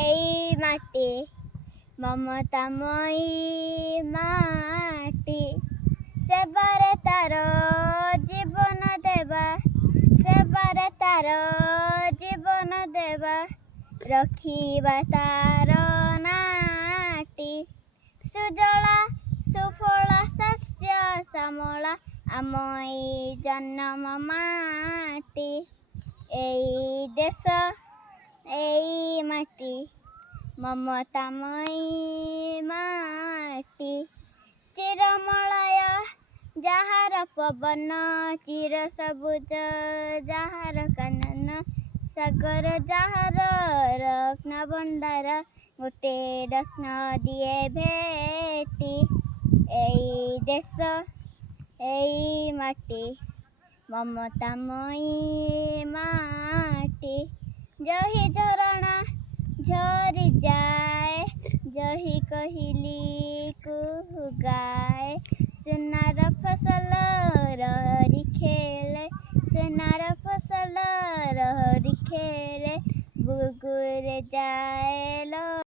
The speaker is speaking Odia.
এই মাটি মমতাময়ী মাটি সেবারে তার জীবন দেবা সেবারে তার জীবন দেবা রখিবা তার নাটি সুজলা সুফଳ শস্ୟ শ্ୟାମଳ ଆମ ଏଇ ଜନ୍ମ ମାଟି ଏଇ ଦେଶ ଏଇ ମାଟି ମମତାମୟୀ ମାଟି ଚିରମଳୟ ଯାହାର ପବନ ଚିର ସବୁଜ ଯାହାର କାନନ ସାଗର ଯାହାର ରତ୍ନ ଭଣ୍ଡାର ଗୋଟେ ରତ୍ନ ଦିଏ ଭେଟି ଏଇ ଦେଶ ଏଇ ମାଟି ମମତାମୟୀ ମାଟି ଜହି ଝରଣା ଝରି ଯାଏ ଜହି କହିଲି କୁହୁ ଗାଏ ସୁନାର